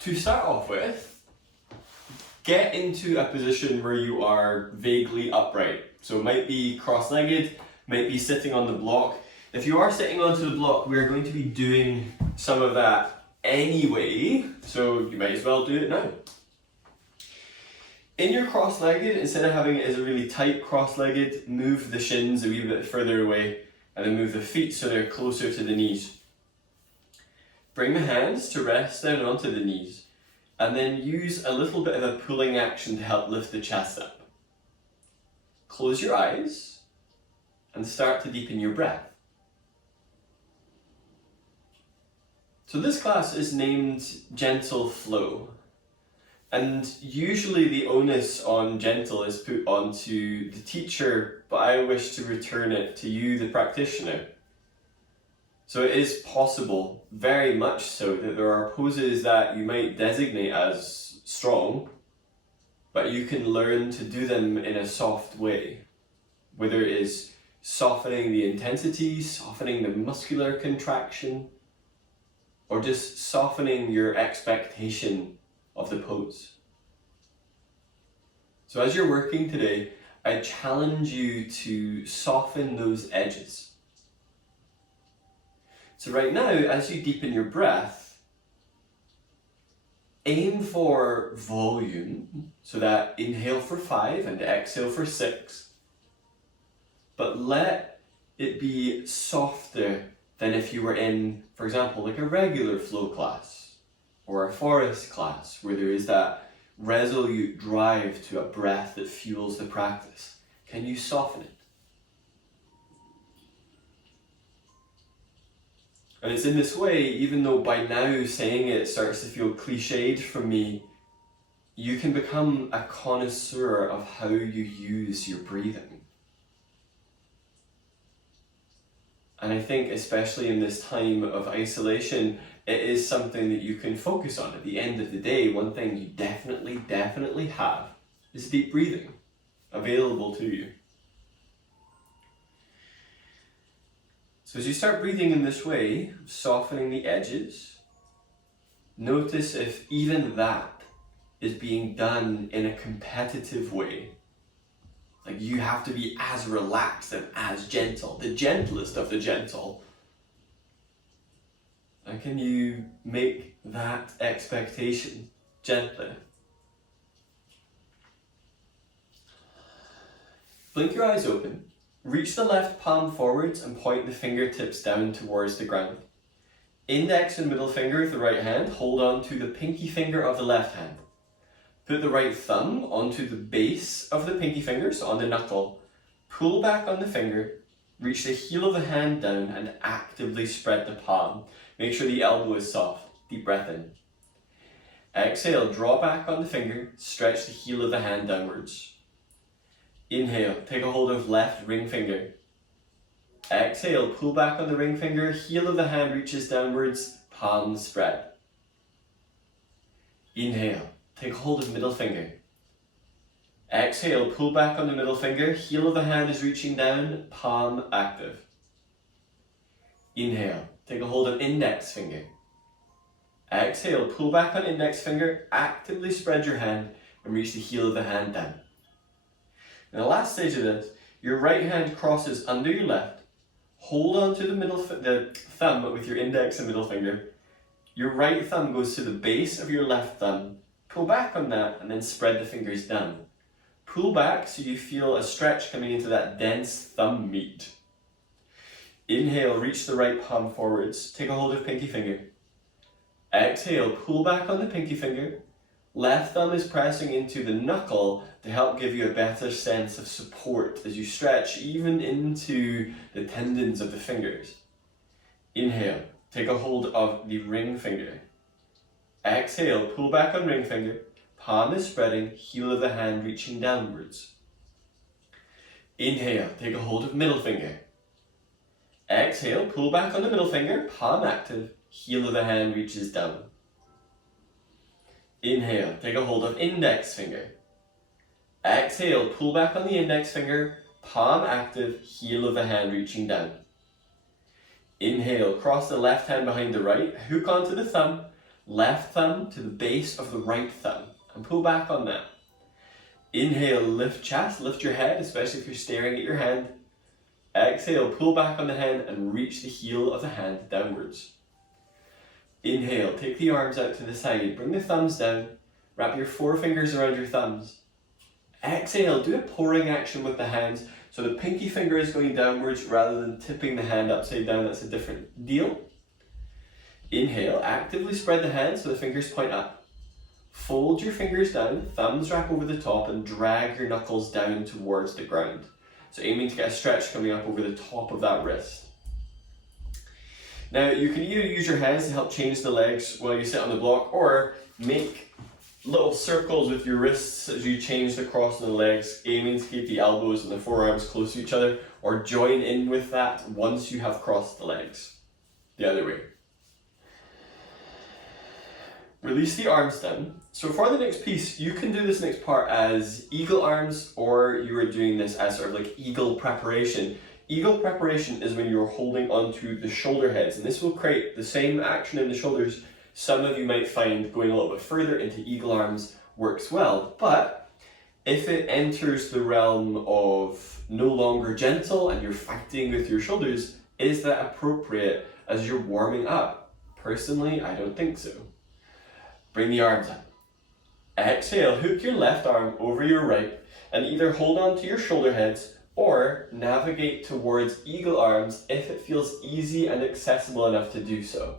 To start off with, get into a position where you are vaguely upright. So it might be cross-legged, might be sitting on the block. If you are sitting onto the block, we're going to be doing some of that anyway, so you might as well do it now. In your cross-legged, instead of having it as a really tight cross-legged, move the shins a wee bit further away and then move the feet so they're closer to the knees. Bring the hands to rest down onto the knees and then use a little bit of a pulling action to help lift the chest up. Close your eyes and start to deepen your breath. So this class is named Gentle Flow, and usually the onus on gentle is put onto the teacher, but I wish to return it to you, the practitioner. So it is possible, very much so, that there are poses that you might designate as strong, but you can learn to do them in a soft way, whether it is softening the intensity, softening the muscular contraction, or just softening your expectation of the pose. So as you're working today, I challenge you to soften those edges. So right now, as you deepen your breath, aim for volume, so that inhale for 5 and exhale for 6, but let it be softer than if you were in, for example, like a regular flow class or a forest class where there is that resolute drive to a breath that fuels the practice. Can you soften it? And it's in this way, even though by now saying it starts to feel cliched for me, you can become a connoisseur of how you use your breathing. And I think especially in this time of isolation, it is something that you can focus on. At the end of the day, one thing you definitely have is deep breathing available to you. So as you start breathing in this way, softening the edges, notice if even that is being done in a competitive way. Like you have to be as relaxed and as gentle, the gentlest of the gentle. And can you make that expectation gentler? Blink your eyes open. Reach the left palm forwards and point the fingertips down towards the ground. Index and middle finger of the right hand hold on to the pinky finger of the left hand. Put the right thumb onto the base of the pinky finger, so on the knuckle. Pull back on the finger, reach the heel of the hand down and actively spread the palm. Make sure the elbow is soft. Deep breath in. Exhale, draw back on the finger, stretch the heel of the hand downwards. Inhale, take a hold of left ring finger. Exhale, pull back on the ring finger, heel of the hand reaches downwards, palm spread. Inhale, take hold of middle finger. Exhale, pull back on the middle finger, heel of the hand is reaching down, palm active. Inhale, take a hold of index finger. Exhale, pull back on index finger, actively spread your hand and reach the heel of the hand down. In the last stage of this, your right hand crosses under your left. Hold on to the thumb with your index and middle finger. Your right thumb goes to the base of your left thumb. Pull back on that and then spread the fingers down. Pull back so you feel a stretch coming into that dense thumb meat. Inhale, reach the right palm forwards. Take a hold of pinky finger. Exhale, pull back on the pinky finger. Left thumb is pressing into the knuckle to help give you a better sense of support as you stretch even into the tendons of the fingers. Inhale, take a hold of the ring finger. Exhale, pull back on ring finger. Palm is spreading, heel of the hand reaching downwards. Inhale, take a hold of middle finger. Exhale, pull back on the middle finger, palm active, heel of the hand reaches down. Inhale, take a hold of index finger. Exhale, pull back on the index finger, palm active, heel of the hand reaching down. Inhale, cross the left hand behind the right, hook onto the thumb, left thumb to the base of the right thumb and pull back on that. Inhale, lift chest, lift your head, especially if you're staring at your hand. Exhale, pull back on the hand and reach the heel of the hand downwards. Inhale, take the arms out to the side, bring the thumbs down, wrap your forefingers around your thumbs. Exhale, do a pouring action with the hands, so the pinky finger is going downwards rather than tipping the hand upside down. That's a different deal. Inhale, actively spread the hands so the fingers point up. Fold your fingers down, thumbs wrap over the top and drag your knuckles down towards the ground. So aiming to get a stretch coming up over the top of that wrist. Now you can either use your hands to help change the legs while you sit on the block, or make little circles with your wrists as you change the cross of the legs, aiming to keep the elbows and the forearms close to each other, or join in with that once you have crossed the legs. The other way. Release the arms down. So for the next piece, you can do this next part as eagle arms, or you are doing this as sort of like eagle preparation. Eagle preparation is when you're holding onto the shoulder heads, and this will create the same action in the shoulders. Some of you might find going a little bit further into eagle arms works well, but if it enters the realm of no longer gentle and you're fighting with your shoulders, is that appropriate as you're warming up? Personally, I don't think so. Bring the arms up. Exhale, hook your left arm over your right and either hold on to your shoulder heads or navigate towards eagle arms if it feels easy and accessible enough to do so.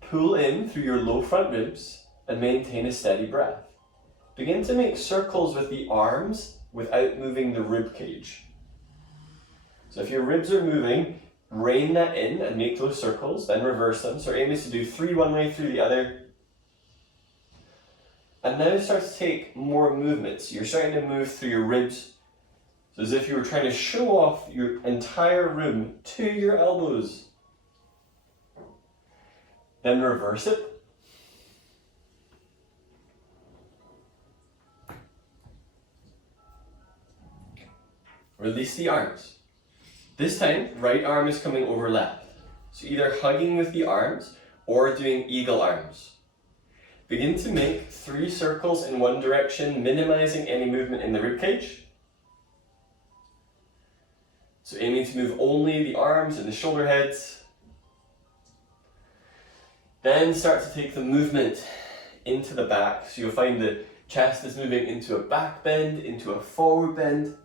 Pull in through your low front ribs and maintain a steady breath. Begin to make circles with the arms without moving the rib cage. So if your ribs are moving, rein that in and make those circles, then reverse them. So aim is to do 3 one way, through the other. And now start to take more movements. You're starting to move through your ribs. So as if you were trying to show off your entire room to your elbows. Then reverse it. Release the arms. This time, right arm is coming over left. So either hugging with the arms or doing eagle arms. Begin to make 3 circles in one direction, minimizing any movement in the ribcage. So aiming to move only the arms and the shoulder heads. Then start to take the movement into the back. So you'll find the chest is moving into a back bend, into a forward bend.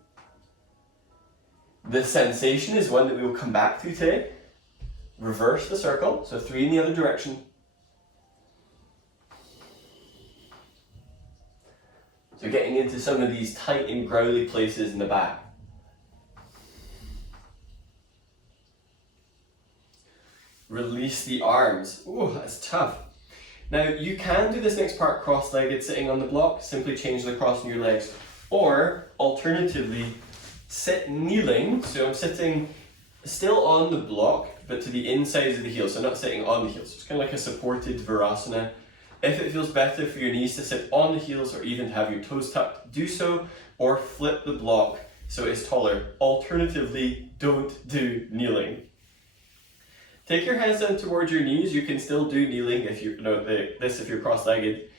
This sensation is one that we will come back to today. Reverse the circle, so 3 in the other direction. So getting into some of these tight and growly places in the back. Release the arms. Ooh, that's tough. Now you can do this next part cross-legged, sitting on the block. Simply change the cross in your legs. Or alternatively, sit kneeling. So I'm sitting still on the block, but to the insides of the heels. So not sitting on the heels. So it's kind of like a supported Virasana. If it feels better for your knees to sit on the heels or even to have your toes tucked, do so, or flip the block so it's taller. Alternatively, don't do kneeling. Take your hands down towards your knees. You can still do kneeling if if you're cross-legged.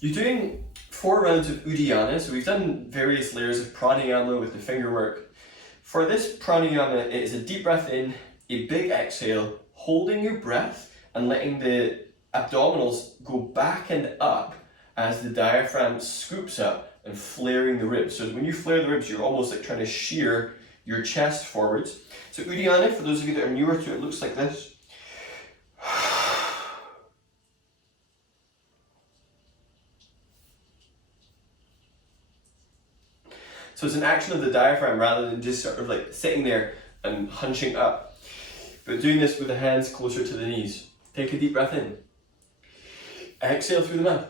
You're doing 4 rounds of Uddiyana, so we've done various layers of pranayama with the finger work. For this pranayama, it is a deep breath in, a big exhale, holding your breath and letting the abdominals go back and up as the diaphragm scoops up and flaring the ribs. So when you flare the ribs, you're almost like trying to shear your chest forwards. So Uddiyana, for those of you that are newer to it, looks like this. So it's an action of the diaphragm rather than just sort of like sitting there and hunching up. But doing this with the hands closer to the knees. Take a deep breath in. Exhale through the mouth.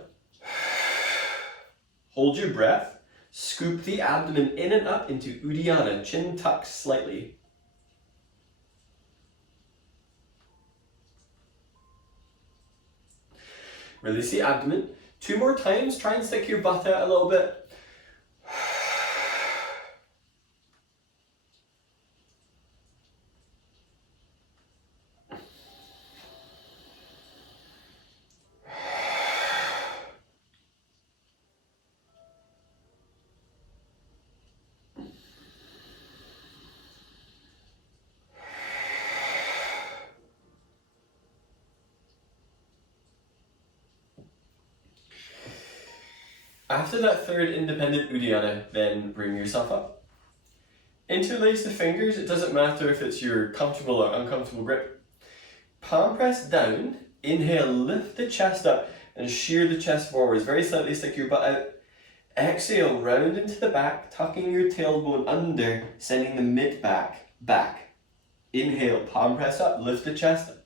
Hold your breath. Scoop the abdomen in and up into Uddiyana, chin tucked slightly. Release the abdomen. 2 more times. Try and stick your butt out a little bit. After that third independent Uddiyana, then bring yourself up. Interlace the fingers. It doesn't matter if it's your comfortable or uncomfortable grip. Palm press down. Inhale, lift the chest up and shear the chest forwards. Very slightly stick your butt out. Exhale, round into the back, tucking your tailbone under, sending the mid back back. Inhale, palm press up, lift the chest up.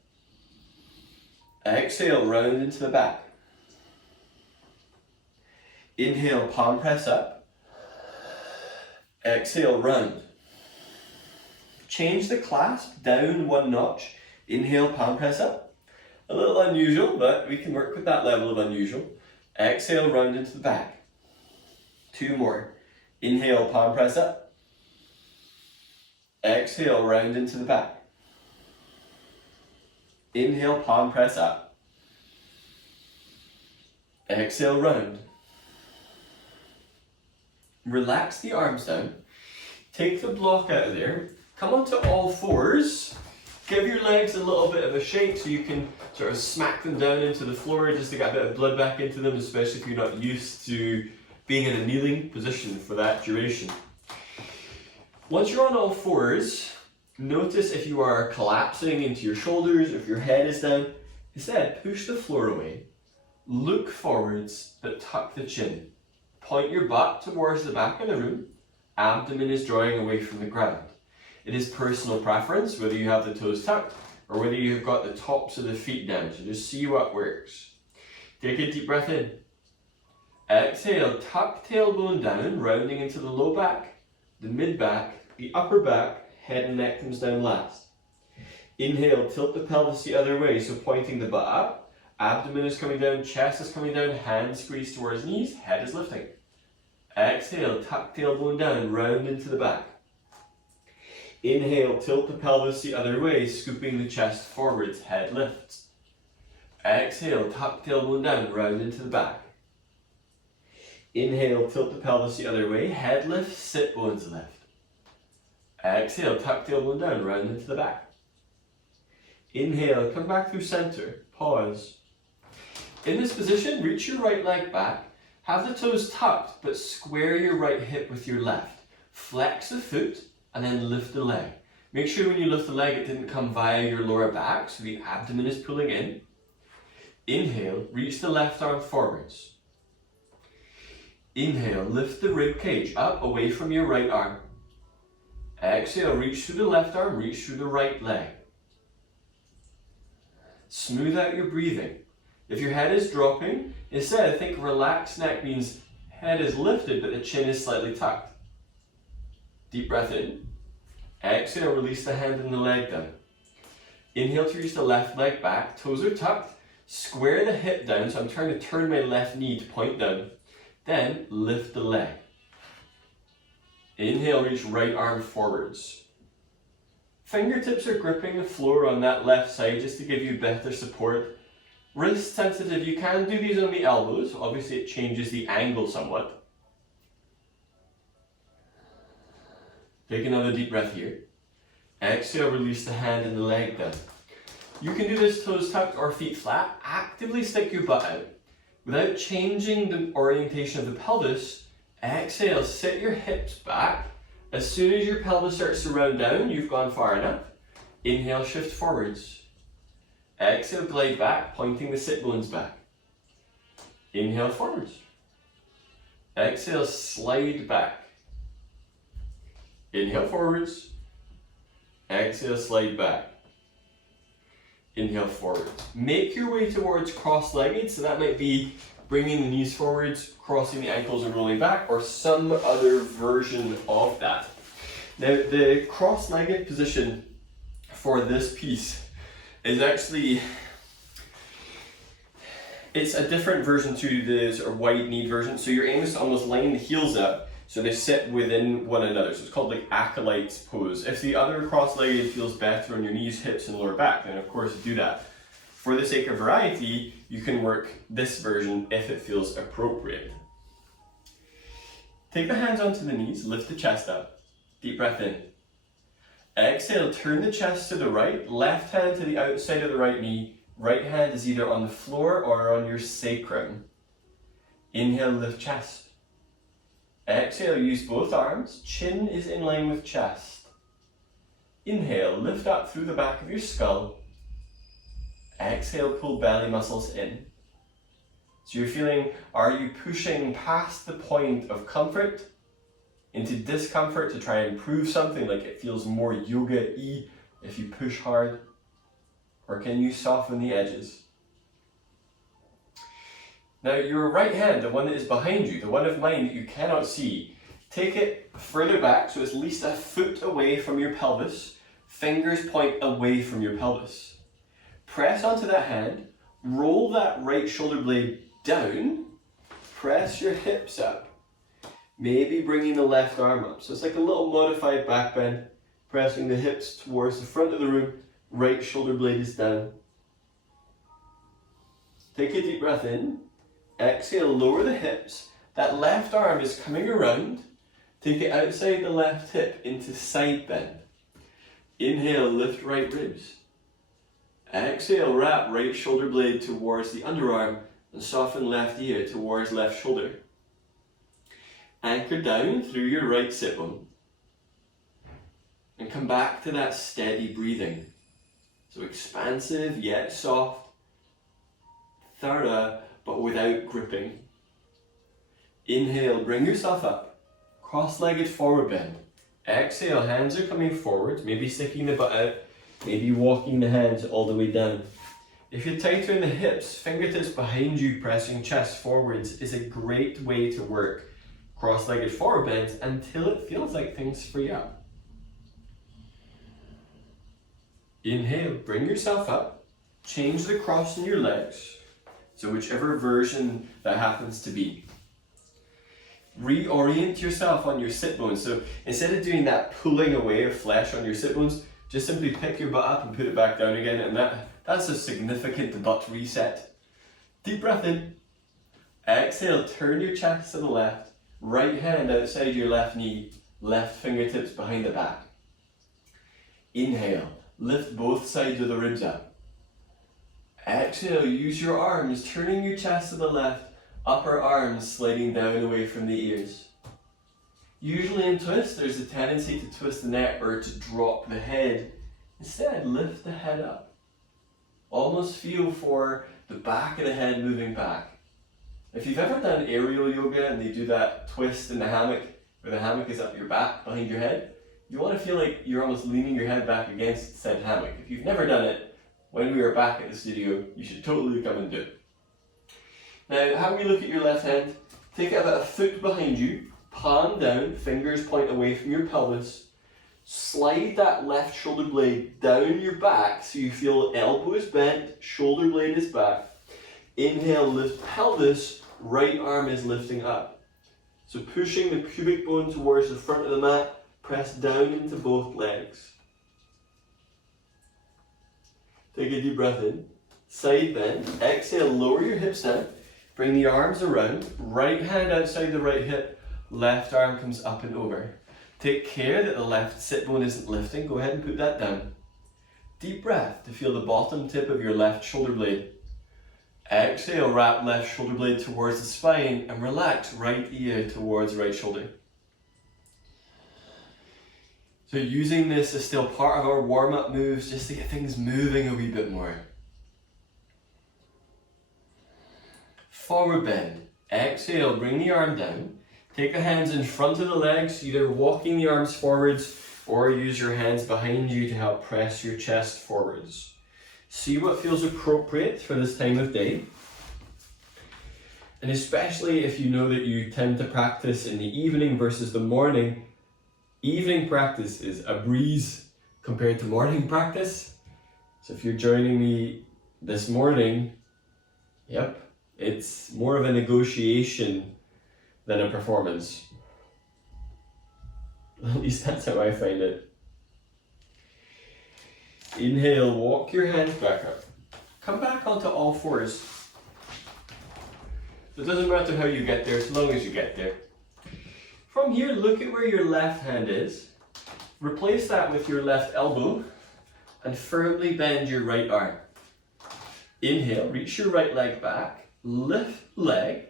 Exhale, round into the back. Inhale, palm press up. Exhale, round. Change the clasp down one notch. Inhale, palm press up. A little unusual, but we can work with that level of unusual. Exhale, round into the back. 2 more. Inhale, palm press up. Exhale, round into the back. Inhale, palm press up. Exhale, round. Relax the arms down. Take the block out of there. Come onto all fours. Give your legs a little bit of a shake so you can sort of smack them down into the floor just to get a bit of blood back into them, especially if you're not used to being in a kneeling position for that duration. Once you're on all fours, notice if you are collapsing into your shoulders, if your head is down. Instead, push the floor away. Look forwards, but tuck the chin. Point your butt towards the back of the room. Abdomen is drawing away from the ground. It is personal preference whether you have the toes tucked or whether you've got the tops of the feet down. So just see what works. Take a deep breath in. Exhale, tuck tailbone down, rounding into the low back, the mid back, the upper back, head and neck comes down last. Inhale, tilt the pelvis the other way, so pointing the butt up. Abdomen is coming down, chest is coming down, hands squeeze towards knees, head is lifting. Exhale, tuck tailbone down, round into the back. Inhale, tilt the pelvis the other way, scooping the chest forwards, head lifts. Exhale, tuck tailbone down, round into the back. Inhale, tilt the pelvis the other way, head lift, sit bones lift. Exhale, tuck tailbone down, round into the back. Inhale, come back through center, pause. In this position, reach your right leg back, have the toes tucked, but square your right hip with your left. Flex the foot, and then lift the leg. Make sure when you lift the leg, it didn't come via your lower back, so the abdomen is pulling in. Inhale, reach the left arm forwards. Inhale, lift the rib cage up away from your right arm. Exhale, reach through the left arm, reach through the right leg. Smooth out your breathing. If your head is dropping, instead think relaxed neck means head is lifted but the chin is slightly tucked. Deep breath in. Exhale, release the hand and the leg down. Inhale to reach the left leg back, toes are tucked, square the hip down, so I'm trying to turn my left knee to point down. Then lift the leg. Inhale, reach right arm forwards. Fingertips are gripping the floor on that left side just to give you better support. Wrist sensitive, you can do these on the elbows, obviously it changes the angle somewhat. Take another deep breath here. Exhale, release the hand and the leg down. You can do this toes tucked or feet flat. Actively stick your butt out. Without changing the orientation of the pelvis, exhale, sit your hips back. As soon as your pelvis starts to round down, you've gone far enough. Inhale, shift forwards. Exhale, glide back, pointing the sit bones back. Inhale, forwards. Exhale, slide back. Inhale, forwards. Exhale, slide back. Inhale, forwards. Make your way towards cross-legged, so that might be bringing the knees forwards, crossing the ankles and rolling back, or some other version of that. Now, the cross-legged position for this piece is actually, it's a different version to the sort of wide-kneed version. So your aim is to almost line the heels up so they sit within one another. So it's called like acolyte's pose. If the other cross-legged feels better on your knees, hips, and lower back, then of course do that. For the sake of variety, you can work this version if it feels appropriate. Take the hands onto the knees, lift the chest up. Deep breath in. Exhale, turn the chest to the right, left hand to the outside of the right knee. Right hand is either on the floor or on your sacrum. Inhale, lift chest. Exhale, use both arms. Chin is in line with chest. Inhale, lift up through the back of your skull. Exhale, pull belly muscles in. So you're feeling, are you pushing past the point of comfort into discomfort to try and improve something, like it feels more yoga-y if you push hard? Or can you soften the edges? Now your right hand, the one that is behind you, the one of mine that you cannot see, take it further back, so it's at least a foot away from your pelvis. Fingers point away from your pelvis. Press onto that hand, roll that right shoulder blade down, press your hips up, maybe bringing the left arm up. So it's like a little modified back bend, pressing the hips towards the front of the room, right shoulder blade is down. Take a deep breath in, exhale, lower the hips, that left arm is coming around, take it outside the left hip into side bend. Inhale, lift right ribs. Exhale, wrap right shoulder blade towards the underarm and soften left ear towards left shoulder. Anchor down through your right sit bone and come back to that steady breathing. So expansive yet soft, thorough but without gripping. Inhale, bring yourself up, cross-legged forward bend. Exhale, hands are coming forward, maybe sticking the butt out, maybe walking the hands all the way down. If you're tighter in the hips, fingertips behind you pressing chest forwards is a great way to work cross-legged forward bends until it feels like things free up. Inhale, bring yourself up, change the cross in your legs, so whichever version that happens to be. Reorient yourself on your sit bones. So instead of doing that pulling away of flesh on your sit bones, just simply pick your butt up and put it back down again, and that's a significant butt reset. Deep breath in. Exhale, turn your chest to the left, right hand outside your left knee, left fingertips behind the back. Inhale, lift both sides of the ribs up. Exhale, use your arms, turning your chest to the left, upper arms sliding down away from the ears. Usually in twist, there's a tendency to twist the neck or to drop the head. Instead, lift the head up. Almost feel for the back of the head moving back. If you've ever done aerial yoga and they do that twist in the hammock, where the hammock is up your back, behind your head, you want to feel like you're almost leaning your head back against said hammock. If you've never done it, when we are back at the studio, you should totally come and do it. Now, how we look at your left hand, take it about a foot behind you, palm down, fingers point away from your pelvis. Slide that left shoulder blade down your back so you feel elbow is bent, shoulder blade is back. Inhale, lift pelvis, right arm is lifting up. So pushing the pubic bone towards the front of the mat, press down into both legs. Take a deep breath in, side bend, exhale, lower your hips down, bring the arms around, right hand outside the right hip, left arm comes up and over. Take care that the left sit bone isn't lifting, go ahead and put that down. Deep breath to feel the bottom tip of your left shoulder blade. Exhale, wrap left shoulder blade towards the spine and relax right ear towards right shoulder. So using this is still part of our warm-up moves just to get things moving a wee bit more. Forward bend. Exhale, bring the arm down. Take the hands in front of the legs, either walking the arms forwards or use your hands behind you to help press your chest forwards. See what feels appropriate for this time of day. And especially if you know that you tend to practice in the evening versus the morning, evening practice is a breeze compared to morning practice. So if you're joining me this morning, yep, it's more of a negotiation than a performance. At least that's how I find it. Inhale, walk your hands back up. Come back onto all fours. It doesn't matter how you get there, as long as you get there. From here, look at where your left hand is. Replace that with your left elbow and firmly bend your right arm. Inhale, reach your right leg back, lift leg,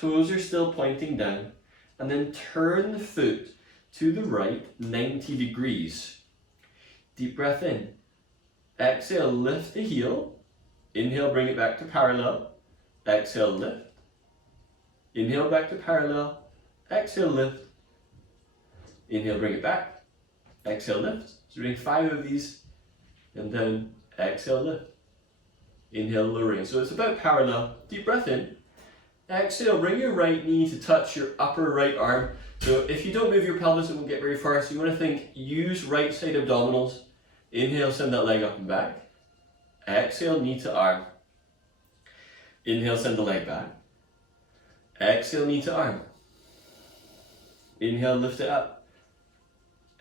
toes are still pointing down, and then turn the foot to the right 90 degrees. Deep breath in. Exhale, lift the heel. Inhale, bring it back to parallel. Exhale, lift. Inhale, back to parallel. Exhale, lift. Inhale, bring it back. Exhale, lift. So we're doing 5 of these. And then exhale, lift. Inhale, lowering. So it's about parallel. Deep breath in. Exhale, bring your right knee to touch your upper right arm. So if you don't move your pelvis, it won't get very far. So you want to think, use right side abdominals. Inhale, send that leg up and back. Exhale, knee to arm. Inhale, send the leg back. Exhale, knee to arm. Inhale, lift it up.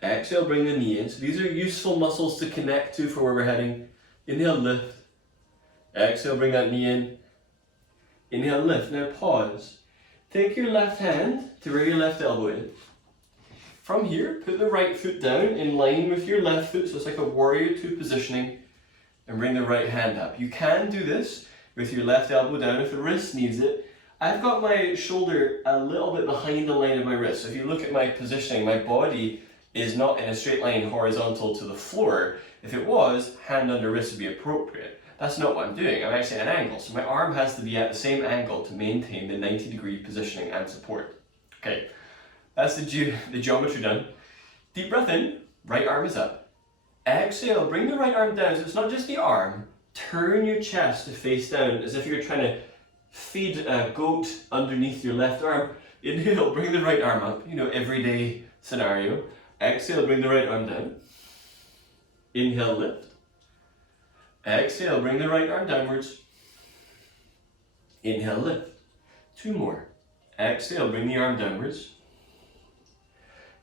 Exhale, bring the knee in. So these are useful muscles to connect to for where we're heading. Inhale, lift. Exhale, bring that knee in. Inhale, lift. Now pause. Take your left hand to where your left elbow is. From here, put the right foot down in line with your left foot, so it's like a warrior two positioning, and bring the right hand up. You can do this with your left elbow down if the wrist needs it. I've got my shoulder a little bit behind the line of my wrist. So if you look at my positioning, my body is not in a straight line horizontal to the floor. If it was, hand under wrist would be appropriate. That's not what I'm doing. I'm actually at an angle. So my arm has to be at the same angle to maintain the 90-degree positioning and support. Okay, that's the geometry done. Deep breath in, right arm is up. Exhale, bring the right arm down. So it's not just the arm. Turn your chest to face down as if you're trying to feed a goat underneath your left arm. Inhale, bring the right arm up. You know, everyday scenario. Exhale, bring the right arm down. Inhale, lift. Exhale, bring the right arm downwards. Inhale, lift. 2 more. Exhale, bring the arm downwards.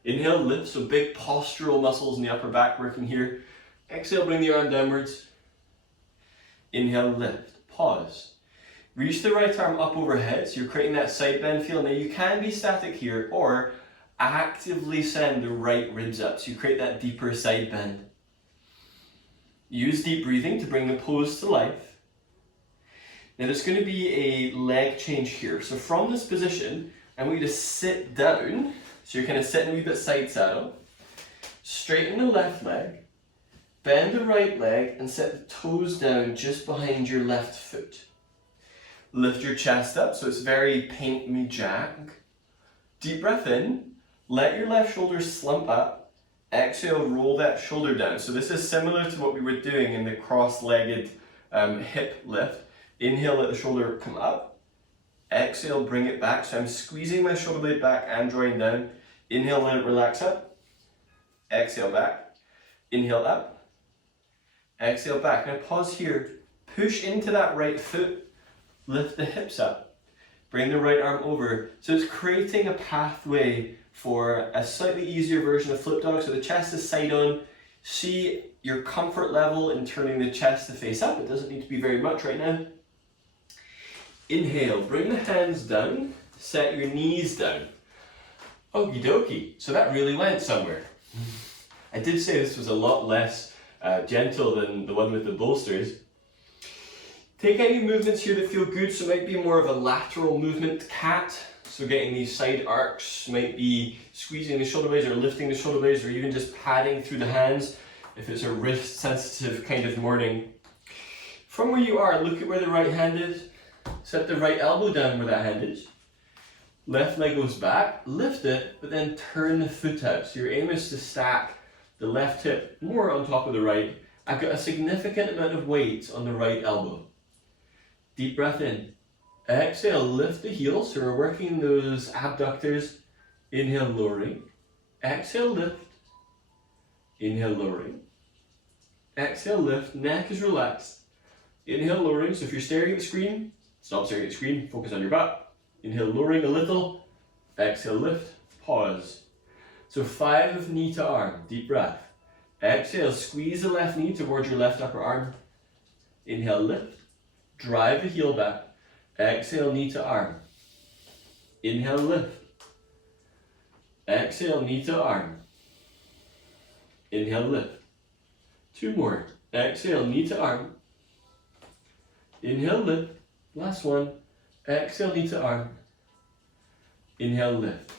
Inhale, lift, so big postural muscles in the upper back working here. Exhale, bring the arm downwards. Inhale, lift. Pause. Reach the right arm up overhead, so you're creating that side bend feel. Now you can be static here, or actively send the right ribs up, so you create that deeper side bend. Use deep breathing to bring the pose to life. Now there's going to be a leg change here. So from this position, I want you to sit down. So you're kind of sitting a wee bit side saddle. Straighten the left leg. Bend the right leg and set the toes down just behind your left foot. Lift your chest up so it's very paint me Jack. Deep breath in. Let your left shoulder slump up. Exhale, roll that shoulder down. So this is similar to what we were doing in the cross-legged hip lift. Inhale, let the shoulder come up. Exhale, bring it back. So I'm squeezing my shoulder blade back and drawing down. Inhale, let it relax up. Exhale, back. Inhale, up. Exhale, back. Now pause here. Push into that right foot. Lift the hips up. Bring the right arm over. So it's creating a pathway for a slightly easier version of flip dog. So the chest is side on. See your comfort level in turning the chest to face up. It doesn't need to be very much right now. Inhale, bring the hands down, set your knees down. Okie dokie, so that really went somewhere. I did say this was a lot less gentle than the one with the bolsters. Take any movements here that feel good, so it might be more of a lateral movement, cat. So getting these side arcs, might be squeezing the shoulder blades or lifting the shoulder blades, or even just padding through the hands if it's a wrist sensitive kind of morning. From where you are, look at where the right hand is. Set the right elbow down where that hand is. Left leg goes back, lift it, but then turn the foot out. So your aim is to stack the left hip more on top of the right. I've got a significant amount of weight on the right elbow. Deep breath in. Exhale, lift the heel, so we're working those abductors. Inhale, lowering. Exhale, lift. Inhale, lowering. Exhale, lift. Neck is relaxed. Inhale, lowering. So if you're staring at the screen, stop staring at the screen, focus on your butt. Inhale, lowering a little. Exhale, lift. Pause. So 5 of knee to arm. Deep breath. Exhale, squeeze the left knee towards your left upper arm. Inhale, lift. Drive the heel back. Exhale, knee to arm. Inhale, lift. Exhale, knee to arm. Inhale, lift. 2 more. Exhale, knee to arm. Inhale, lift. Last one. Exhale, knee to arm. Inhale, lift.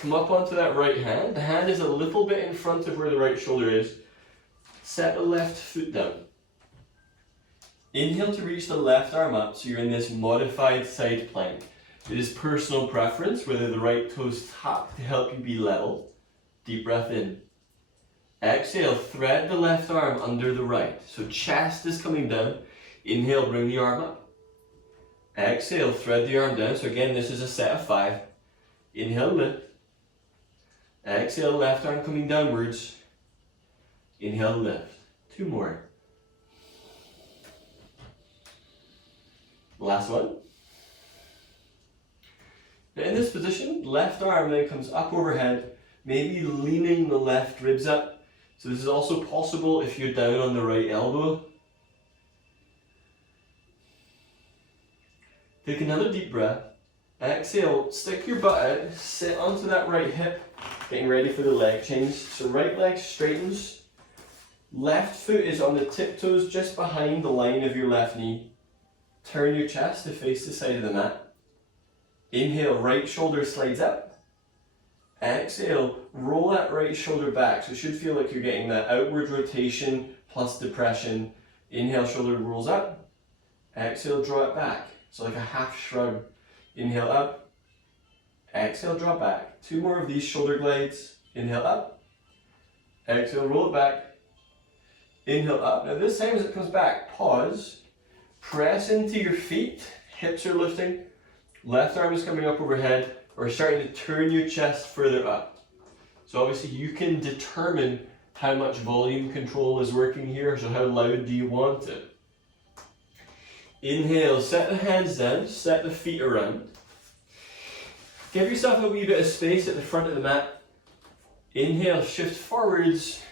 Come up onto that right hand. The hand is a little bit in front of where the right shoulder is. Set the left foot down. Inhale to reach the left arm up so you're in this modified side plank. It is personal preference whether the right toes tap to help you be level. Deep breath in. Exhale, thread the left arm under the right. So chest is coming down. Inhale, bring the arm up. Exhale, thread the arm down. So again, this is a set of 5. Inhale, lift. Exhale, left arm coming downwards. Inhale, lift. 2 more. Last one. Now in this position, left arm then comes up overhead, maybe leaning the left ribs up. So this is also possible if you're down on the right elbow. Take another deep breath. Exhale, stick your butt out, sit onto that right hip, getting ready for the leg change. So right leg straightens, left foot is on the tiptoes just behind the line of your left knee. Turn your chest to face the side of the mat. Inhale, right shoulder slides up. Exhale, roll that right shoulder back. So it should feel like you're getting that outward rotation plus depression. Inhale, shoulder rolls up. Exhale, draw it back. So like a half shrug. Inhale up. Exhale, draw back. 2 more of these shoulder glides. Inhale up. Exhale, roll it back. Inhale up. Now this time as it comes back, pause. Press into your feet. Hips are lifting. Left arm is coming up overhead. Or starting to turn your chest further up. So obviously you can determine how much volume control is working here. So how loud do you want it? Inhale, set the hands down, set the feet around. Give yourself a wee bit of space at the front of the mat. Inhale, shift forwards.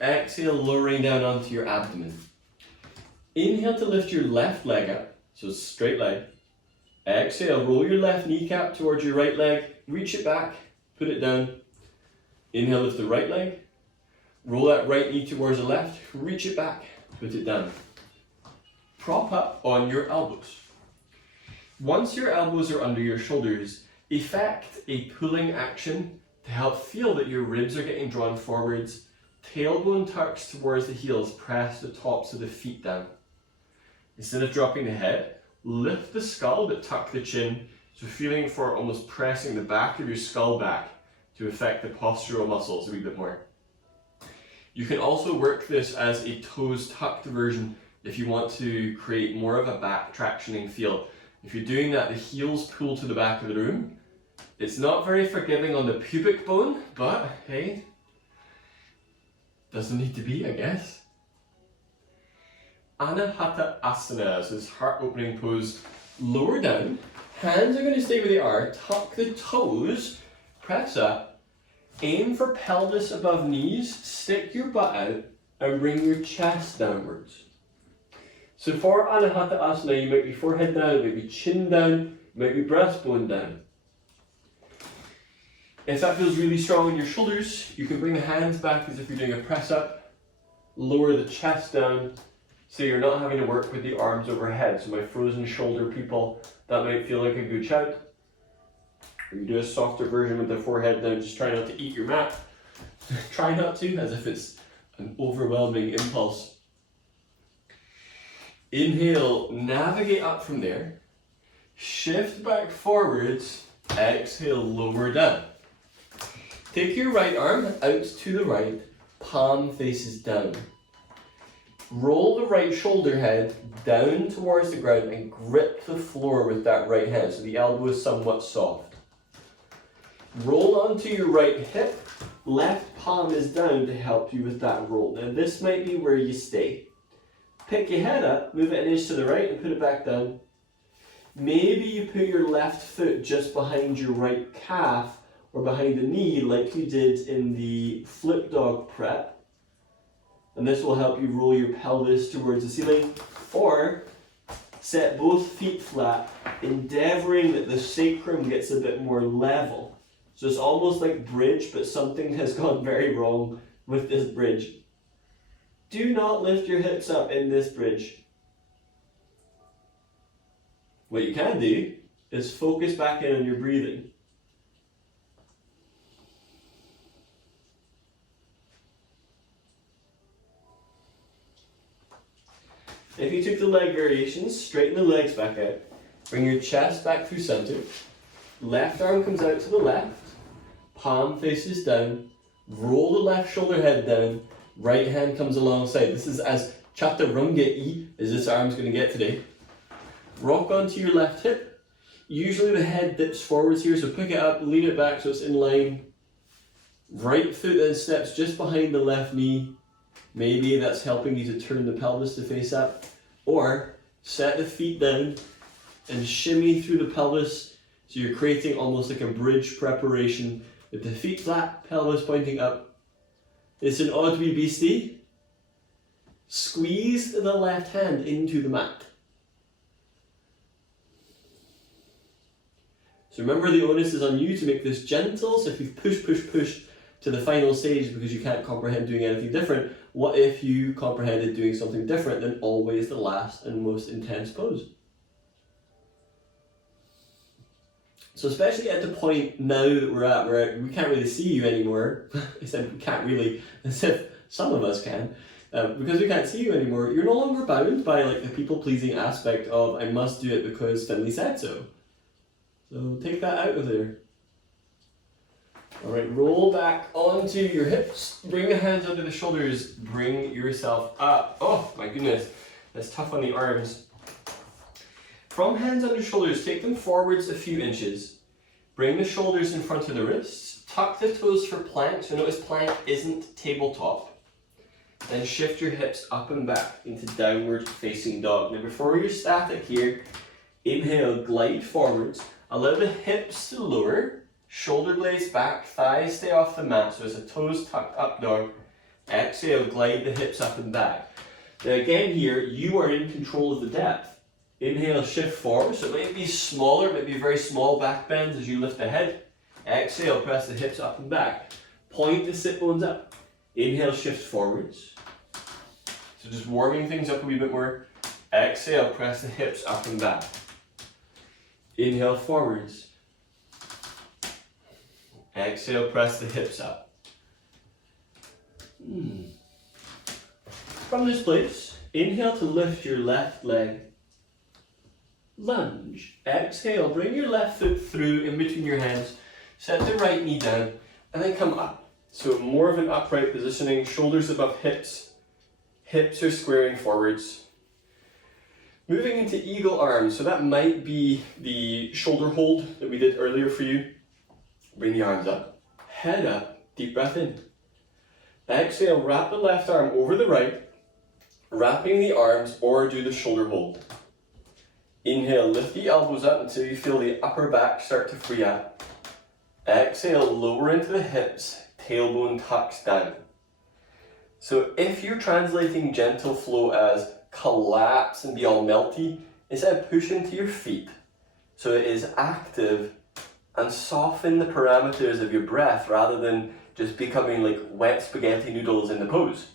Exhale, lowering down onto your abdomen. Inhale to lift your left leg up, so straight leg. Exhale, roll your left kneecap towards your right leg, reach it back, put it down. Inhale, lift the right leg. Roll that right knee towards the left, reach it back, put it down. Prop up on your elbows. Once your elbows are under your shoulders, effect a pulling action to help feel that your ribs are getting drawn forwards. Tailbone tucks towards the heels, press the tops of the feet down. Instead of dropping the head, lift the skull but tuck the chin. So feeling for almost pressing the back of your skull back to affect the postural muscles a wee bit more. You can also work this as a toes tucked version if you want to create more of a back tractioning feel. If you're doing that, the heels pull to the back of the room. It's not very forgiving on the pubic bone, but hey, doesn't need to be, I guess. Anahata Asana, so this heart opening pose. Lower down, hands are going to stay where they are, tuck the toes, press up, aim for pelvis above knees, stick your butt out and bring your chest downwards. So for Anahata Asana, you might be forehead down, maybe chin down, maybe breastbone down. If that feels really strong in your shoulders, you can bring the hands back as if you're doing a press up, lower the chest down, so you're not having to work with the arms overhead. So my frozen shoulder people, that might feel like a good shout. Or you do a softer version with the forehead down, just try not to eat your mat. Try not to, as if it's an overwhelming impulse. Inhale, navigate up from there. Shift back forwards, exhale, lower down. Take your right arm out to the right, palm faces down. Roll the right shoulder head down towards the ground and grip the floor with that right hand, so the elbow is somewhat soft. Roll onto your right hip, left palm is down to help you with that roll. Now this might be where you stay. Pick your head up, move it an inch to the right and put it back down. Maybe you put your left foot just behind your right calf or behind the knee like you did in the flip dog prep. And this will help you roll your pelvis towards the ceiling. Or set both feet flat, endeavoring that the sacrum gets a bit more level. So it's almost like bridge, but something has gone very wrong with this bridge. Do not lift your hips up in this bridge. What you can do is focus back in on your breathing. If you took the leg variations, straighten the legs back out. Bring your chest back through center. Left arm comes out to the left. Palm faces down. Roll the left shoulder head down. Right hand comes alongside. This is as chaturanga as this arm's going to get today. Rock onto your left hip. Usually the head dips forwards here, so pick it up, lean it back so it's in line. Right foot then steps just behind the left knee. Maybe that's helping you to turn the pelvis to face up. Or set the feet down and shimmy through the pelvis so you're creating almost like a bridge preparation with the feet flat, pelvis pointing up. It's an odd wee beastie. Squeeze the left hand into the mat. So remember, the onus is on you to make this gentle. So if you've pushed to the final stage because you can't comprehend doing anything different, what if you comprehended doing something different than always the last and most intense pose? So especially at the point now that we're at where we can't really see you anymore, I said we can't really, as if some of us can, because we can't see you anymore, you're no longer bound by like the people-pleasing aspect of I must do it because Finley said so. So take that out of there. Alright, roll back onto your hips, bring the hands under the shoulders, bring yourself up. Oh my goodness, that's tough on the arms. From hands under shoulders, take them forwards a few inches. Bring the shoulders in front of the wrists, tuck the toes for plank, so notice plank isn't tabletop. Then shift your hips up and back into downward facing dog. Now before you're static here, inhale, glide forwards. Allow the hips to lower, shoulder blades back, thighs stay off the mat, so it's a toes tucked up dog. Exhale, glide the hips up and back. Now again here, you are in control of the depth. Inhale, shift forward, so it might be smaller, might be very small back bends as you lift the head. Exhale, press the hips up and back. Point the sit bones up. Inhale, shift forwards. So just warming things up a wee bit more. Exhale, press the hips up and back. Inhale forwards. Exhale, press the hips up. From this place, inhale to lift your left leg. Lunge. Exhale, bring your left foot through in between your hands. Set the right knee down and then come up. So more of an upright positioning, shoulders above hips. Hips are squaring forwards. Moving into eagle arms, so that might be the shoulder hold that we did earlier for you. Bring the arms up, head up, deep breath in. Exhale, wrap the left arm over the right, wrapping the arms or do the shoulder hold. Inhale, lift the elbows up until you feel the upper back start to free up. Exhale, lower into the hips, tailbone tucks down. So if you're translating gentle flow as collapse and be all melty, instead push into your feet so it is active and soften the parameters of your breath rather than just becoming like wet spaghetti noodles in the pose.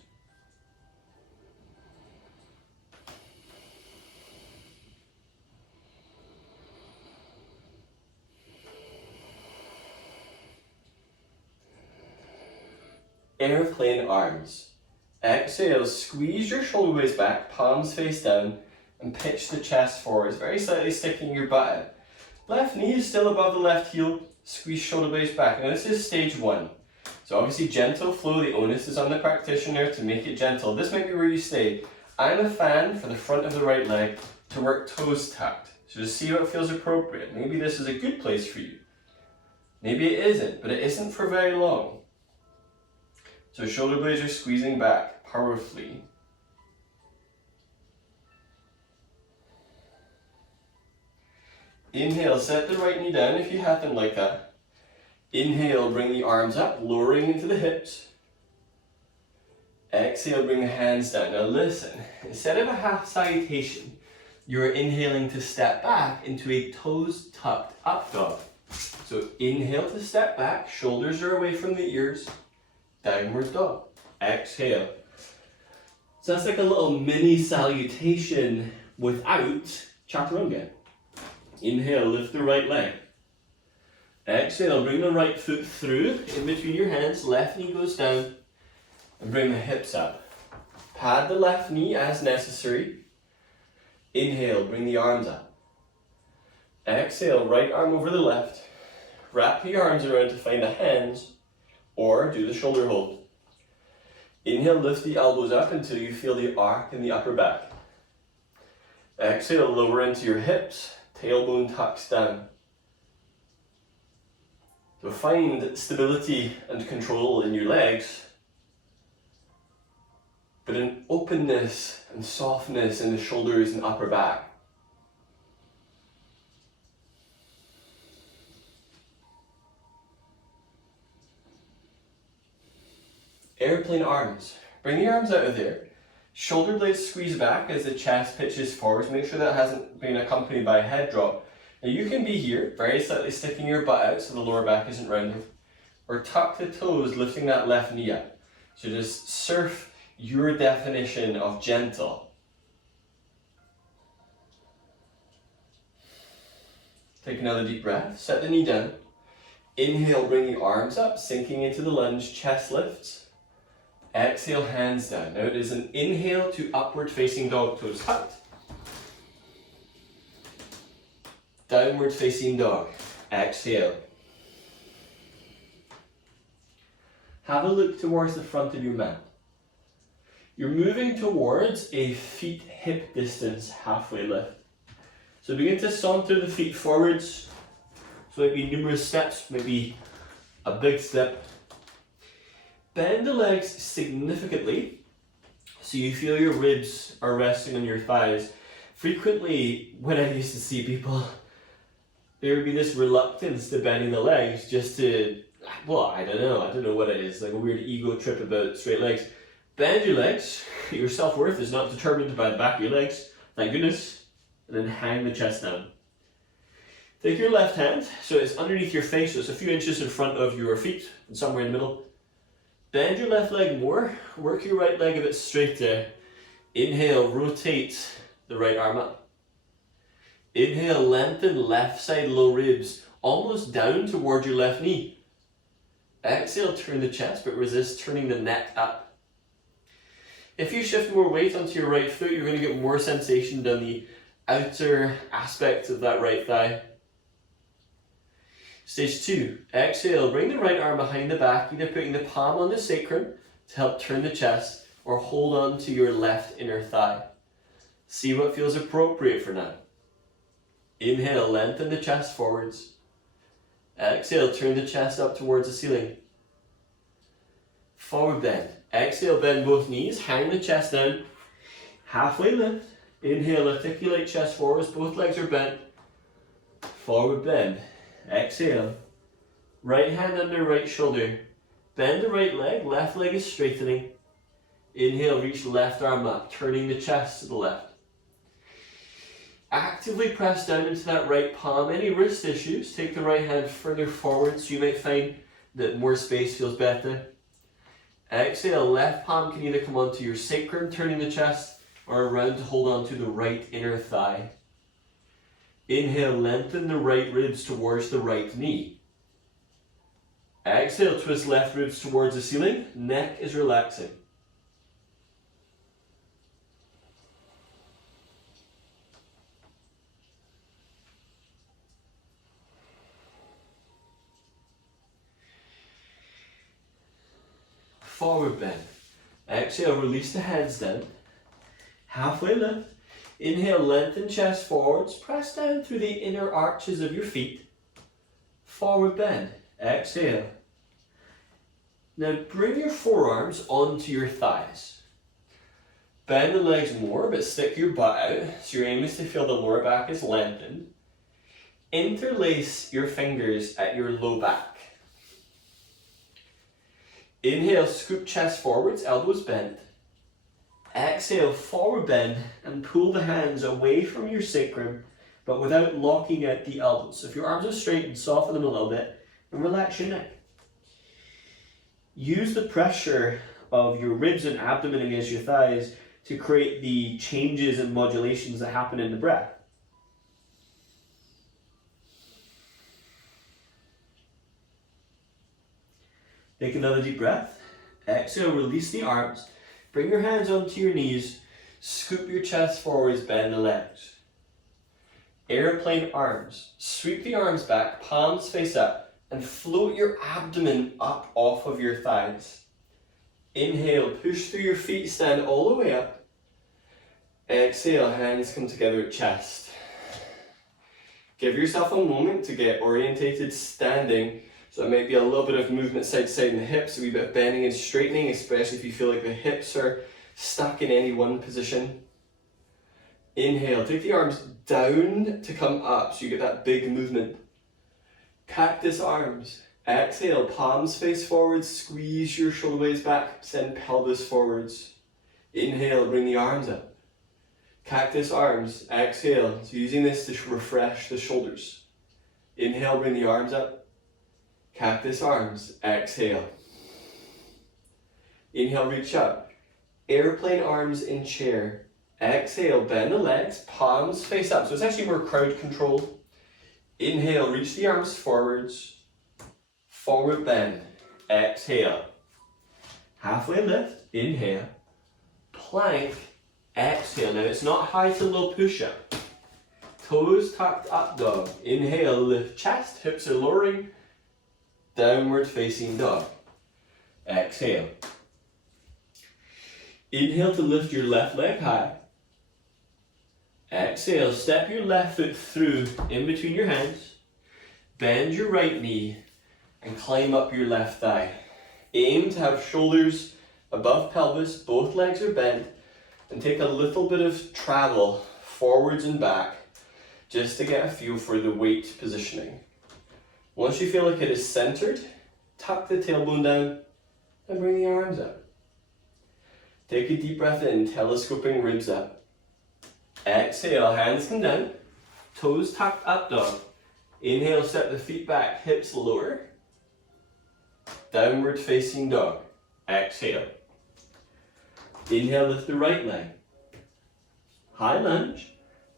Airplane arms. Exhale, squeeze your shoulder blades back, palms face down, and pitch the chest forwards, very slightly sticking your butt out. Left knee is still above the left heel, squeeze shoulder blades back. Now this is stage one. So obviously gentle flow, the onus is on the practitioner to make it gentle. This might be where you stay. I'm a fan for the front of the right leg to work toes tucked. So just see what feels appropriate. Maybe this is a good place for you. Maybe it isn't, but it isn't for very long. So shoulder blades are squeezing back powerfully. Inhale, set the right knee down if you have them like that. Inhale, bring the arms up, lowering into the hips. Exhale, bring the hands down. Now listen, instead of a half salutation, you're inhaling to step back into a toes tucked up dog. So inhale to step back, shoulders are away from the ears. Downward dog. Exhale. So that's like a little mini salutation without chaturanga. Inhale, lift the right leg. Exhale, bring the right foot through in between your hands. Left knee goes down and bring the hips up. Pad the left knee as necessary. Inhale, bring the arms up. Exhale, right arm over the left. Wrap the arms around to find the hands, or do the shoulder hold. Inhale, lift the elbows up until you feel the arc in the upper back. Exhale, lower into your hips, tailbone tucks down. So find stability and control in your legs, but an openness and softness in the shoulders and upper back. Airplane arms. Bring the arms out of there. Shoulder blades squeeze back as the chest pitches forwards. Make sure that hasn't been accompanied by a head drop. Now you can be here, very slightly sticking your butt out so the lower back isn't rounded. Or tuck the toes, lifting that left knee up. So just surf your definition of gentle. Take another deep breath, set the knee down. Inhale, bring the arms up, sinking into the lunge, chest lifts. Exhale, hands down. Now it is an inhale to upward facing dog, toes tucked. Downward facing dog. Exhale. Have a look towards the front of your mat. You're moving towards a feet hip distance halfway lift. So begin to saunter the feet forwards. So it might be numerous steps, maybe a big step. Bend the legs significantly so you feel your ribs are resting on your thighs. Frequently, when I used to see people, there would be this reluctance to bending the legs just to, well, I don't know what it is, like a weird ego trip about straight legs. Bend your legs. Your self-worth is not determined by the back of your legs, thank goodness. And then hang the chest down. Take your left hand, so it's underneath your face, so it's a few inches in front of your feet and somewhere in the middle. Bend your left leg more, work your right leg a bit straighter. Inhale, rotate the right arm up. Inhale, lengthen left side low ribs, almost down toward your left knee. Exhale, turn the chest, but resist turning the neck up. If you shift more weight onto your right foot, you're going to get more sensation down the outer aspect of that right thigh. Stage 2, exhale, bring the right arm behind the back, either putting the palm on the sacrum to help turn the chest, or hold on to your left inner thigh. See what feels appropriate for now. Inhale, lengthen the chest forwards. Exhale, turn the chest up towards the ceiling. Forward bend. Exhale, bend both knees, hang the chest down. Halfway lift. Inhale, articulate chest forwards, both legs are bent. Forward bend. Exhale. Right hand under right shoulder. Bend the right leg, left leg is straightening. Inhale, reach left arm up, turning the chest to the left. Actively press down into that right palm. Any wrist issues, take the right hand further forward so you might find that more space feels better. Exhale, left palm can either come onto your sacrum, turning the chest, or around to hold on to the right inner thigh. Inhale, lengthen the right ribs towards the right knee. Exhale, twist left ribs towards the ceiling, neck is relaxing. Forward bend. Exhale, release the hands down. Halfway lift. Inhale, lengthen chest forwards. Press down through the inner arches of your feet. Forward bend. Exhale. Now bring your forearms onto your thighs. Bend the legs more, but stick your butt out. So your aim is to feel the lower back is lengthened. Interlace your fingers at your low back. Inhale, scoop chest forwards, elbows bent. Exhale, forward bend and pull the hands away from your sacrum, but without locking out the elbows. So if your arms are straight, and soften them a little bit and relax your neck. Use the pressure of your ribs and abdomen against your thighs to create the changes and modulations that happen in the breath. Take another deep breath. Exhale, release the arms. Bring your hands onto your knees Scoop your chest forwards, bend the legs. Airplane arms. Sweep the arms back, palms face up, and float your abdomen up off of your thighs. Inhale, push through your feet, stand all the way up. Exhale, hands come together at chest. Give yourself a moment to get orientated standing. So it might be a little bit of movement side to side in the hips, a wee bit of bending and straightening, especially if you feel like the hips are stuck in any one position. Inhale, take the arms down to come up so you get that big movement. Cactus arms. Exhale, palms face forwards, squeeze your shoulder blades back, send pelvis forwards. Inhale, bring the arms up. Cactus arms. Exhale, so using this to refresh the shoulders. Inhale, bring the arms up. Cactus arms. Exhale. Inhale, reach up. Airplane arms in chair. Exhale, bend the legs, palms face up. So it's actually more crowd controlled. Inhale, reach the arms forwards. Forward bend. Exhale. Halfway lift. Inhale. Plank. Exhale. Now it's not high to low push-up. Toes tucked up dog. Inhale, lift chest, hips are lowering. Downward facing dog. Exhale. Inhale to lift your left leg high. Exhale, step your left foot through in between your hands. Bend your right knee and climb up your left thigh. Aim to have shoulders above pelvis, both legs are bent, and take a little bit of travel forwards and back just to get a feel for the weight positioning. Once you feel like it is centered, tuck the tailbone down and bring the arms up. Take a deep breath in, telescoping ribs up. Exhale, hands come down, toes tucked up dog. Inhale, step the feet back, hips lower. Downward facing dog. Exhale. Inhale, lift the right leg. High lunge.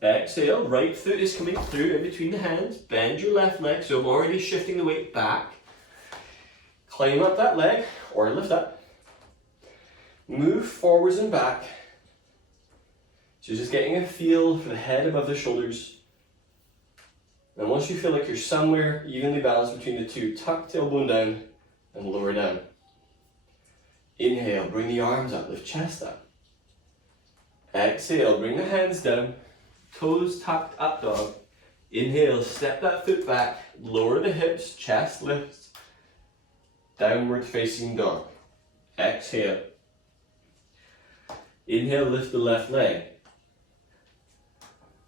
Exhale, right foot is coming through in between the hands. Bend your left leg, so I'm already shifting the weight back. Climb up that leg, or lift up. Move forwards and back. So just getting a feel for the head above the shoulders. And once you feel like you're somewhere evenly balanced between the two, tuck tailbone down and lower down. Inhale, bring the arms up, lift chest up. Exhale, bring the hands down, toes tucked up dog. Inhale, step that foot back, lower the hips, chest lifts. Downward facing dog. Exhale. Inhale, lift the left leg.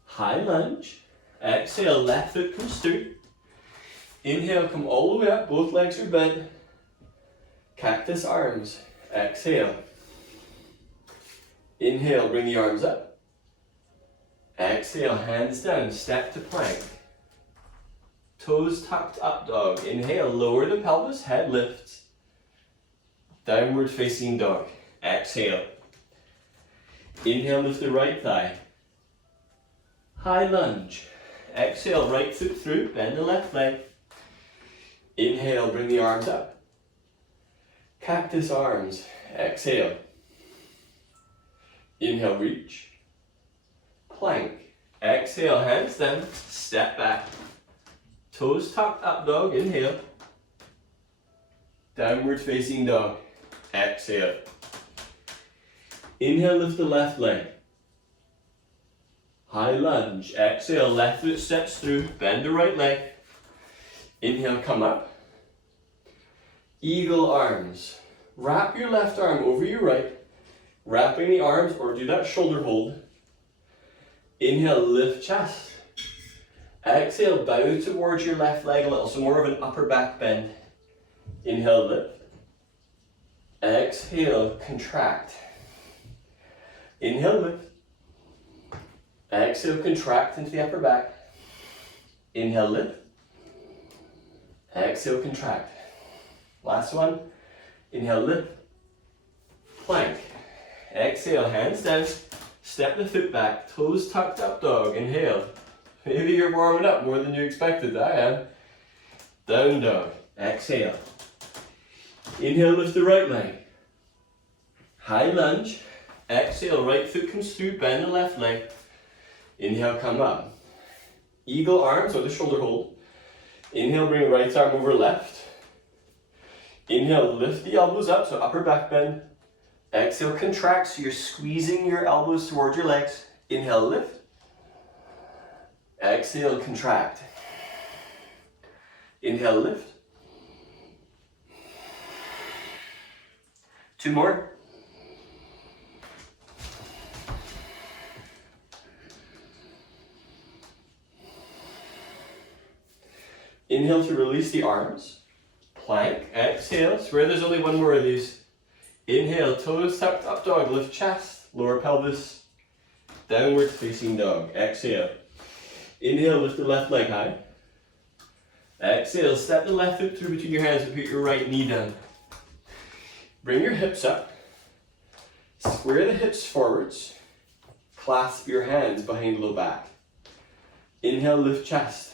High lunge. Exhale, left foot comes through. Inhale, come all the way up, both legs are bent. Cactus arms. Exhale. Inhale, bring the arms up. Exhale, hands down, step to plank. Toes tucked up dog. Inhale, lower the pelvis, head lifts. Downward facing dog. Exhale. Inhale, lift the right thigh. High lunge. Exhale, right foot through, bend the left leg. Inhale, bring the arms up. Cactus arms. Exhale. Inhale, reach. Plank. Exhale, hands down, step back. Toes tucked up dog, inhale. Downward facing dog. Exhale. Inhale, lift the left leg. High lunge. Exhale, left foot steps through, bend the right leg. Inhale, come up. Eagle arms. Wrap your left arm over your right, wrapping the arms, or do that shoulder hold. Inhale, lift chest. Exhale, bow towards your left leg a little, so more of an upper back bend. Inhale, lift. Exhale, contract. Inhale, lift. Exhale, contract into the upper back. Inhale, lift. Exhale, contract. Last one. Inhale, lift. Plank. Exhale, hands down. Step the foot back, toes tucked up dog. Inhale. Maybe you're warming up more than you expected. I am. Down dog. Exhale. Inhale, lift the right leg. High lunge. Exhale, right foot comes through, bend the left leg. Inhale, come up. Eagle arms or the shoulder hold. Inhale, bring right arm over left. Inhale, lift the elbows up, so upper back bend. Exhale, contract, so you're squeezing your elbows towards your legs. Inhale, lift. Exhale, contract. Inhale, lift. 2 more. Inhale to release the arms. Plank. Exhale. Swear there's only 1 more of these. Inhale, toes tucked, up dog. Lift chest, lower pelvis. Downward facing dog. Exhale. Inhale, lift the left leg high. Exhale, step the left foot through between your hands and put your right knee down. Bring your hips up. Square the hips forwards. Clasp your hands behind low back. Inhale, lift chest.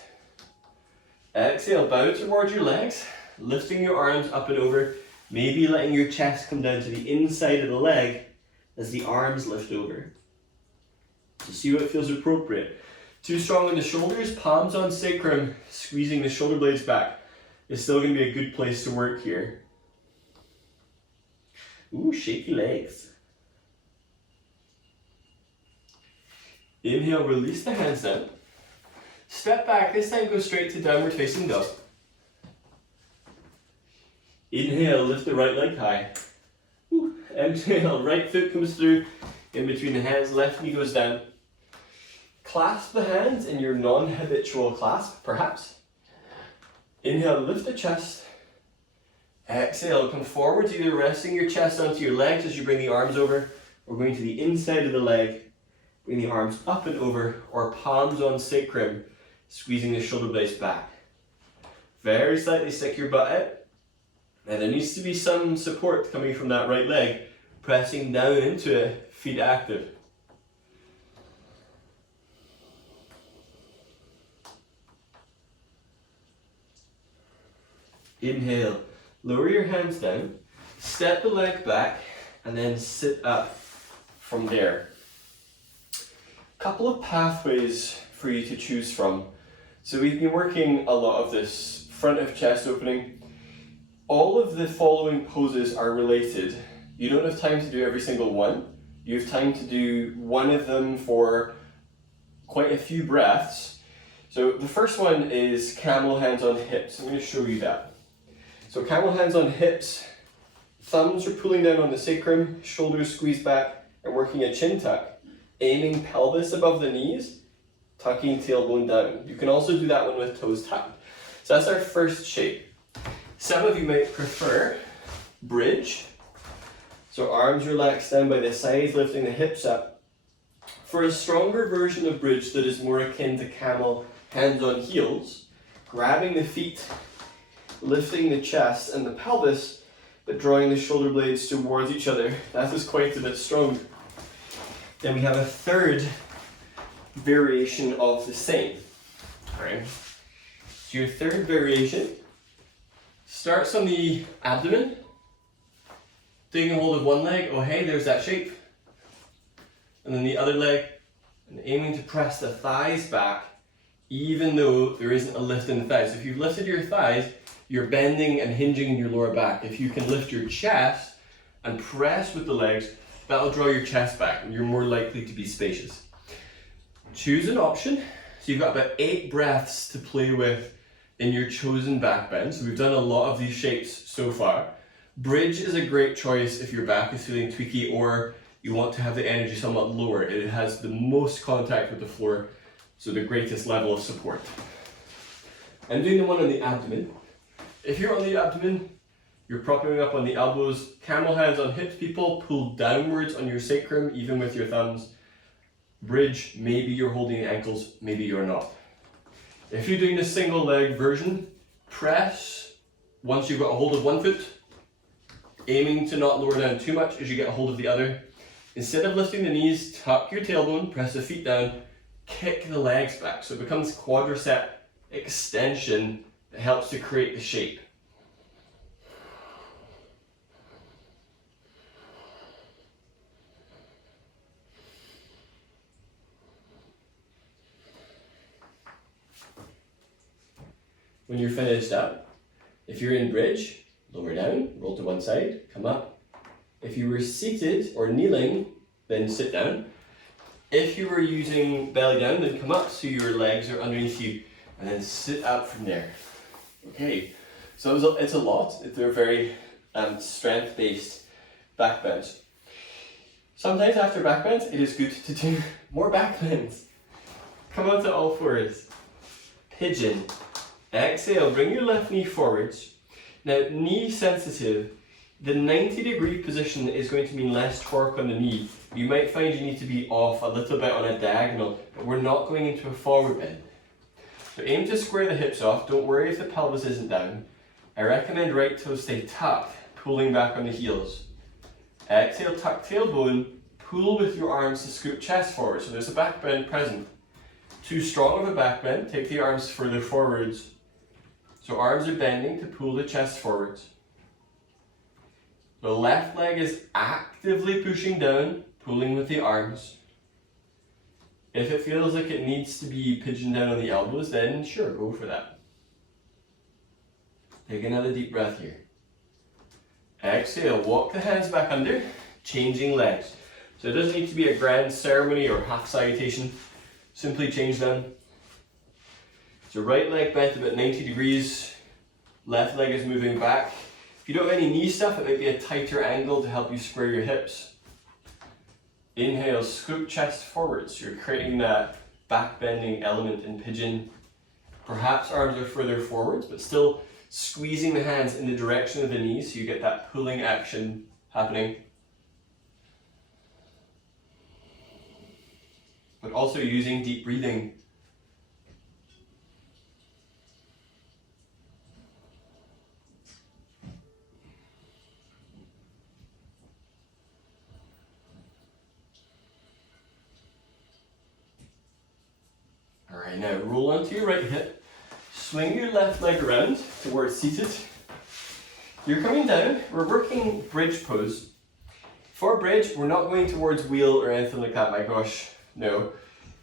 Exhale, bow towards your legs, lifting your arms up and over, maybe letting your chest come down to the inside of the leg as the arms lift over. So see what feels appropriate. Too strong on the shoulders, palms on sacrum, squeezing the shoulder blades back. It's still going to be a good place to work here. Ooh, shaky legs. Inhale, release the hands down. Step back, this time go straight to downward facing dog. Inhale, lift the right leg high. Ooh. Exhale, right foot comes through in between the hands, left knee goes down. Clasp the hands in your non-habitual clasp, perhaps. Inhale, lift the chest. Exhale, come forwards, either resting your chest onto your legs as you bring the arms over, or going to the inside of the leg, bring the arms up and over, or palms on sacrum, squeezing the shoulder blades back. Very slightly stick your butt out. And there needs to be some support coming from that right leg, pressing down into it, feet active. Inhale, lower your hands down, step the leg back, and then sit up from there. Couple of pathways for you to choose from. So we've been working a lot of this front of chest opening. All of the following poses are related. You don't have time to do every single one. You have time to do one of them for quite a few breaths. So the first one is camel hands on hips. I'm going to show you that. So camel hands on hips, thumbs are pulling down on the sacrum, shoulders squeezed back, and working a chin tuck. Aiming pelvis above the knees, tucking tailbone down. You can also do that one with toes tucked. So that's our first shape. Some of you might prefer bridge. So arms relaxed down by the sides, lifting the hips up. For a stronger version of bridge that is more akin to camel hands on heels, grabbing the feet, lifting the chest and the pelvis, but drawing the shoulder blades towards each other. That is quite a bit strong. Then we have a third variation of the same. Alright. So your third variation starts on the abdomen, taking hold of one leg. Oh hey, there's that shape. And then the other leg, and aiming to press the thighs back, even though there isn't a lift in the thighs. So if you've lifted your thighs, you're bending and hinging in your lower back. If you can lift your chest and press with the legs, that'll draw your chest back and you're more likely to be spacious. Choose an option. So you've got about 8 breaths to play with in your chosen back bend. So we've done a lot of these shapes so far. Bridge is a great choice if your back is feeling tweaky or you want to have the energy somewhat lower. It has the most contact with the floor, so the greatest level of support. I'm doing the one on the abdomen. If you're on the abdomen, you're propping up on the elbows, camel hands on hips, people, pull downwards on your sacrum, even with your thumbs. Bridge, maybe you're holding the ankles, maybe you're not. If you're doing the single leg version, press once you've got a hold of one foot, aiming to not lower down too much as you get a hold of the other. Instead of lifting the knees, tuck your tailbone, press the feet down, kick the legs back. So it becomes quadricep extension that helps to create the shape. when you're finished up. If you're in bridge, lower down, roll to one side, come up. If you were seated or kneeling, then sit down. If you were using belly down, then come up so your legs are underneath you, and then sit up from there. Okay, so it's a lot. They're very strength-based back bends. Sometimes after back bends, it is good to do more back bends. Come onto all fours. Pigeon. Exhale, bring your left knee forwards. Now, knee sensitive, the 90-degree position is going to mean less torque on the knee. You might find you need to be off a little bit on a diagonal, but we're not going into a forward bend. So aim to square the hips off. Don't worry if the pelvis isn't down. I recommend right toes stay tucked, pulling back on the heels. Exhale, tuck tailbone, pull with your arms to scoop chest forward. So there's a back bend present. Too strong of a back bend, take the arms further forwards. So arms are bending to pull the chest forwards. The left leg is actively pushing down, pulling with the arms. If it feels like it needs to be pigeon down on the elbows, then sure, go for that. Take another deep breath here. Exhale, walk the hands back under, changing legs. So it doesn't need to be a grand ceremony or half salutation. Simply change them. So right leg bent about 90 degrees, left leg is moving back. If you don't have any knee stuff, it might be a tighter angle to help you square your hips. Inhale, scoop chest forwards. You're creating that back bending element in pigeon. Perhaps arms are further forwards, but still squeezing the hands in the direction of the knees so you get that pulling action happening. But also using deep breathing. Alright, now roll onto your right hip. Swing your left leg around towards seated. You're coming down. We're working bridge pose. For bridge, we're not going towards wheel or anything like that, my gosh, no.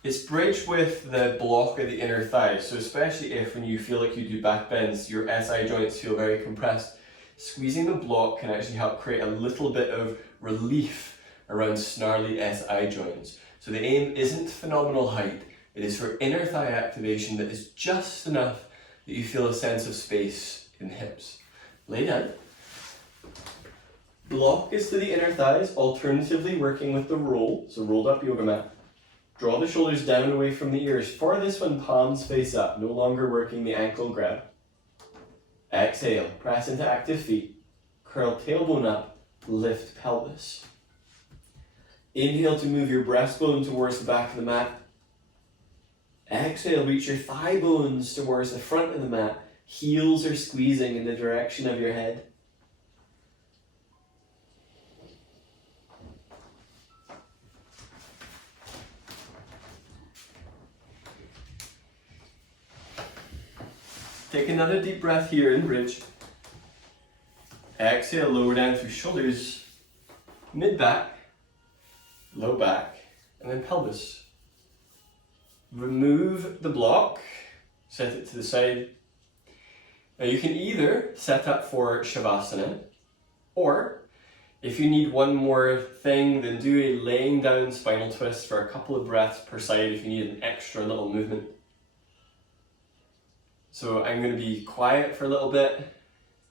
It's bridge with the block of the inner thighs. So especially if when you feel like you do back bends, your SI joints feel very compressed, squeezing the block can actually help create a little bit of relief around snarly SI joints. So the aim isn't phenomenal height. It is for inner thigh activation that is just enough that you feel a sense of space in the hips. Lay down. Block is to the inner thighs, alternatively working with the roll, so rolled up yoga mat. Draw the shoulders down away from the ears. For this one, palms face up, no longer working the ankle grab. Exhale, press into active feet. Curl tailbone up, lift pelvis. Inhale to move your breastbone towards the back of the mat. Exhale, reach your thigh bones towards the front of the mat. Heels are squeezing in the direction of your head. Take another deep breath here in bridge. Exhale, lower down through shoulders, mid-back, low back, and then pelvis. Remove the block, set it to the side. Now you can either set up for Savasana, or if you need one more thing, then do a laying down spinal twist for a couple of breaths per side if you need an extra little movement. So I'm going to be quiet for a little bit,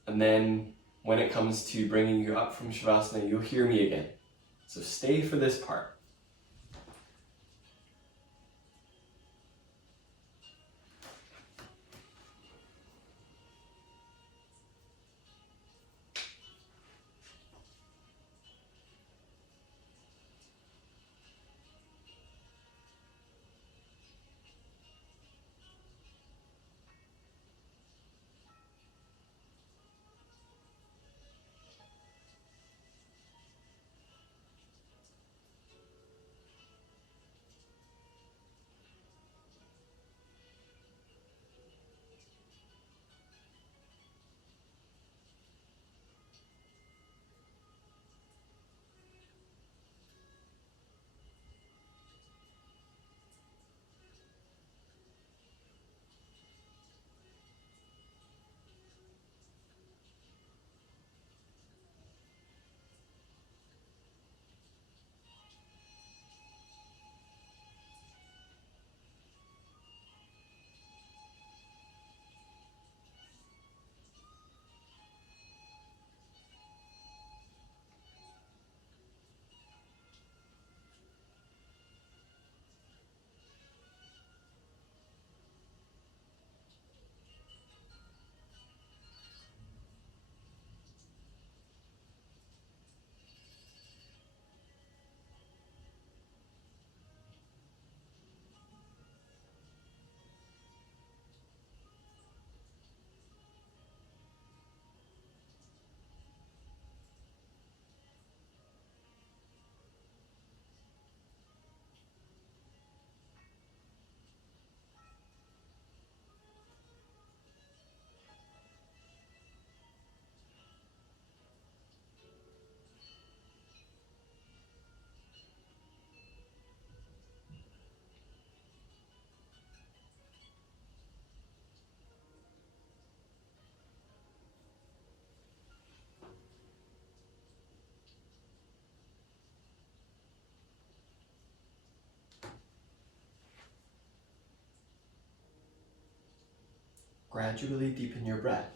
and then when it comes to bringing you up from Savasana, you'll hear me again. So stay for this part. gradually deepen your breath.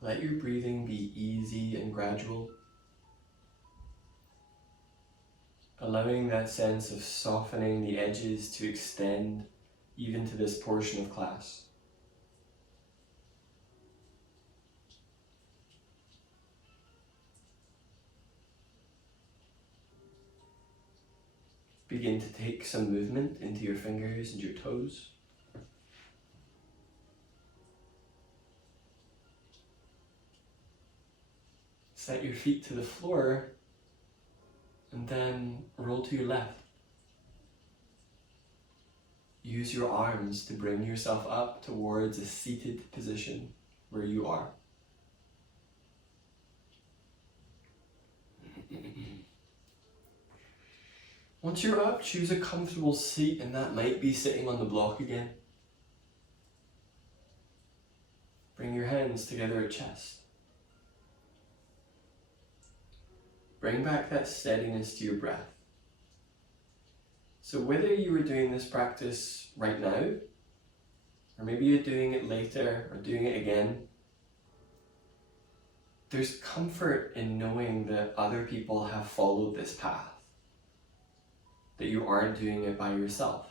Let your breathing be easy and gradual, allowing that sense of softening the edges to extend even to this portion of class. Begin to take some movement into your fingers and your toes. Set your feet to the floor and then roll to your left. Use your arms to bring yourself up towards a seated position where you are. Once you're up, choose a comfortable seat, and that might be sitting on the block again. Bring your hands together at chest. Bring back that steadiness to your breath. So whether you were doing this practice right now, or maybe you're doing it later or doing it again, there's comfort in knowing that other people have followed this path, that you aren't doing it by yourself.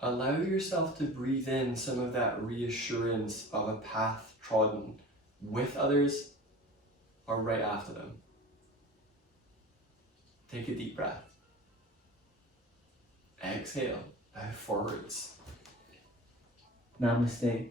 Allow yourself to breathe in some of that reassurance of a path trodden with others or right after them. Take a deep breath. Exhale, bow forwards. Namaste.